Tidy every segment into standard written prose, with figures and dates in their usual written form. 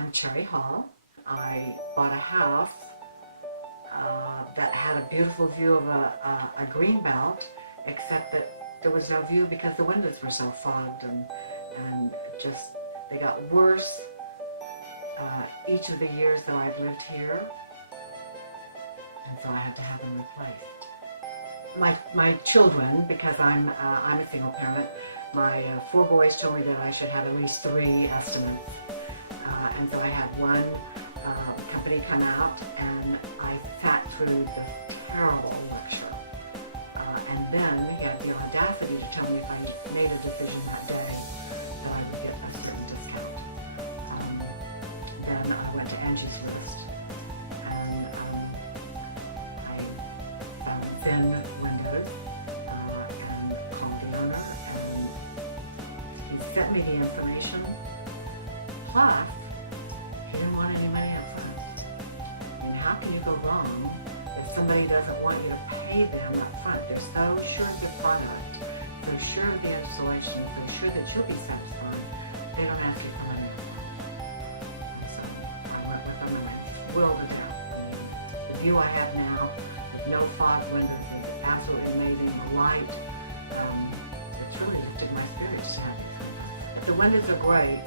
I'm Cherry Hall. I bought a house that had a beautiful view of a green belt, except that there was no view because the windows were so fogged and just they got worse each of the years that I've lived here, and so I had to have them replaced. My children, because I'm a single parent, my 4 boys told me that I should have at least 3 estimates, and so I had one company come out, and I sat through the terrible lecture, and then he had the audacity to tell me if I made a decision that day that I would get a certain discount. Then I went to Angie's List, and I found Zen Windows, and called the owner, and he sent me the information, plus he didn't want any money up front. I mean, how can you go wrong if somebody doesn't want you to pay them up front? They're so sure of your product, so sure of the installation, so sure that you'll be satisfied, they don't ask you for money up front. So I went with them, and I'm thrilled with that. The view I have now, with no fog windows, is absolutely amazing. The light, it's really lifted my spirits to have it. But the windows are great.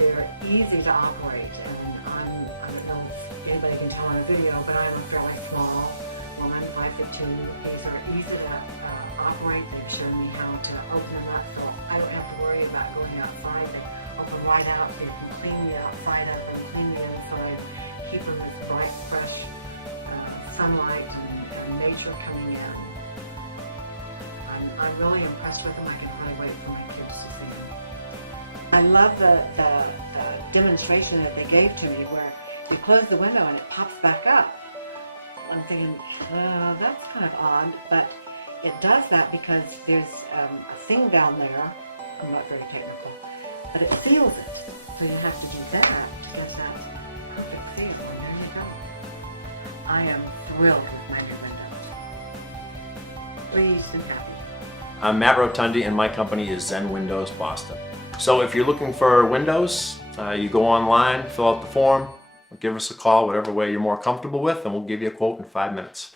They're easy to operate, and I don't know if anybody can tell on a video, but I'm a fairly small woman, 5'2". These are easy to operate. They've shown me how to open them up, so I don't have to worry about going outside. They open right out, so you can clean the outside up and clean the inside, keep them with bright, fresh sunlight and nature coming in. I'm really impressed with them. I can hardly wait for my kids to see them. I love the demonstration that they gave to me where you close the window and it pops back up. I'm thinking, that's kind of odd, but it does that because there's a thing down there. I'm not very technical, but it seals it. So you have to do that to get that perfect seal, and there you go. I am thrilled with my new windows. Pleased and happy. I'm Matt Rotondi, and my company is Zen Windows Boston. So if you're looking for windows, you go online, fill out the form, give us a call, whatever way you're more comfortable with, and we'll give you a quote in 5 minutes.